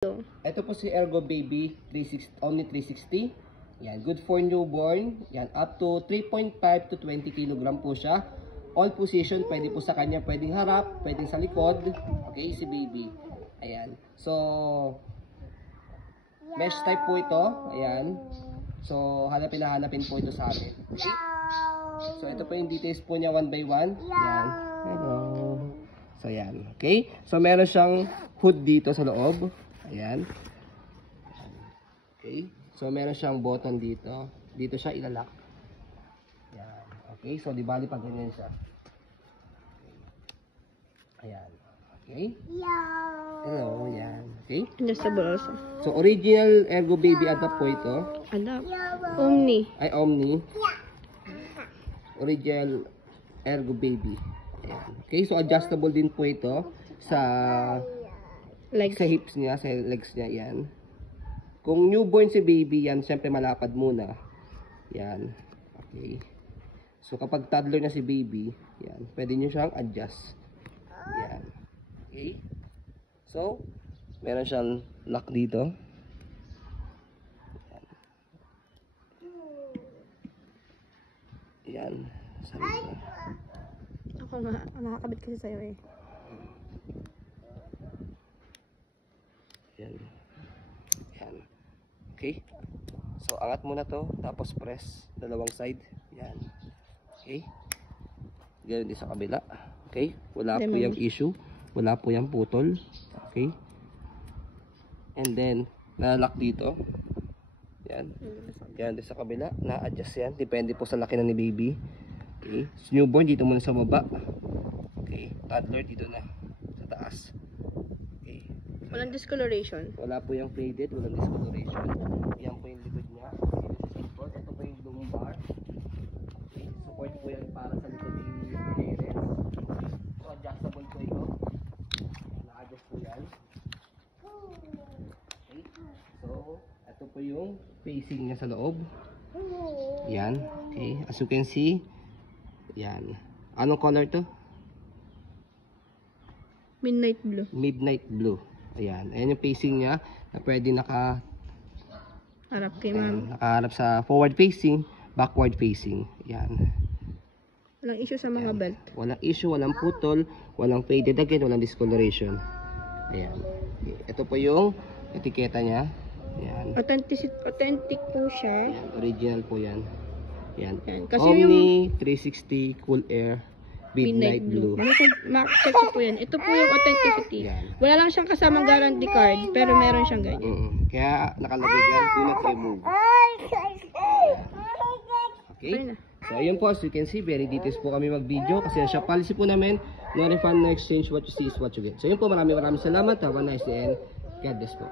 Ito po si Ergo Baby 360, Omni 360. Yan, good for newborn. Yan, up to 3.5 to 20 kg po siya. All position, pwede po sa kanya, pwedeng harap, pwedeng sa likod. Okay, si baby. Ayan. So, mesh type po ito. Ayan. So, hanapin po ito sa amin. Okay? So, ito po yung details po niya one by one. Ayan. Hello. So, ayan. Okay? So, meron siyang hood dito sa loob. Ayan. Okay. So, meron siyang button dito. Dito siya ilalak. Ayan. Okay. So, di bali pag ganyan siya. Ayan. Okay. Hello. Ayan. Okay. Adjustable also. So, original Ergo Baby adapt po ito. Adapt. Omni. Ay, Omni. Original Ergo Baby. Ayan. Okay. So, adjustable din po ito sa Legs. sa hips niya, sa legs niya, yan. Kung newborn si baby, yan, syempre malapad muna. Yan. Okay. So, kapag toddler na si baby, yan, pwede nyo siyang adjust. Yan. Okay. So, meron siyang lock dito. Yan. Sabi ko. Ako nga, nakakabit kasi sa'yo eh. Yan. Yan. Okay. So, angat muna to. Tapos press. Dalawang side. Yan. Okay. Ganun din sa kabila. Okay. Wala po yung issue. Wala po yung putol. Okay. And then, nalock dito. Yan. Yan din sa kabila. Na-adjust yan. Depende po sa laki na ni baby. Okay. So, newborn dito muna sa baba. Okay. Toddler dito na. Sa taas. Walang discoloration. Wala po yung faded, walang discoloration. Yan po yung likod niya. Support. Ito po yung lumbar. Okay. Support po yan para sa likod yung parents. So, adjustable po ito. Na-adjust po yan. Okay. So, ito po yung facing niya sa loob. Yan. Okay. As you can see, yan. Anong color to? Midnight blue. Midnight blue. Ayan. Ayan yung facing niya na pwede Harap kay ma'am. nakaharap sa forward facing, backward facing. Ayan. Walang issue sa mga belt. Walang issue, walang putol, walang faded again, walang discoloration. Ayan. Ito po yung etiketa niya. Ayan. Authentic po siya. Ayan. Original po yan. Ayan. Yan. Kasi Omni 360 Cool Air Midnight Blue. Check po yan. Ito po yung authenticity. Yan. Wala lang siyang kasamang guarantee card, pero meron siyang ganyan. Kaya nakalagay yan, do not remove. Okay? So ayun po, as you can see, very details po kami mag-video kasi siya policy po namin, no refund, no exchange, what you see is what you get. So ayun po, maraming salamat. Have a nice day and God bless po.